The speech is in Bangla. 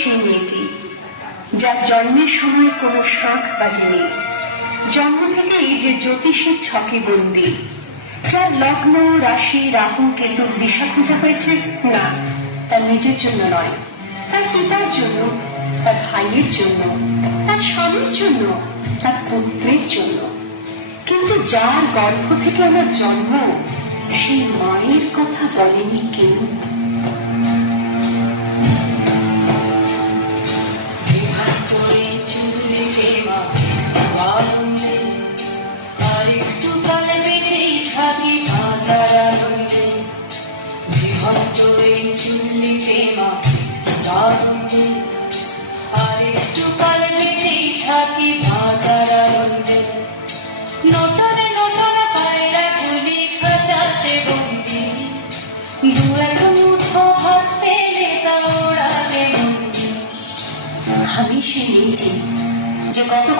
সেই মেয়েটি যার জন্মের সময় কোনো শাঁখ বাজেনি, জন্ম থেকেই যে জ্যোতিষের ছকে বন্দী, যার লগ্ন রাশি রাহু কেতুর দিশা খোঁজা হয়েছে না তার নিজের জন্য নয়, তার পিতার জন্য, তার ভাইয়ের জন্য, তার স্বামীর জন্য, তার পুত্রের জন্য। কিন্তু যার গর্ভ থেকে আমার জন্ম সেই মায়ের কথা বলেনি কেউ। আরেকটু কালে বেঁচেই থাকি ভাজার আনন্দে, বৃহত্ত এই চুল্লিতে মা আনন্দে, আরেকটু কালে বেঁচেই থাকি ভাজার আনন্দে। নটনে নটনে পায়রা গুলি খাঁচাতে বন্দি, দু এক মুঠো ভাত পেলে তা ওড়ালে বন্দি। আমি সেই মেয়েটি যে কতগুলো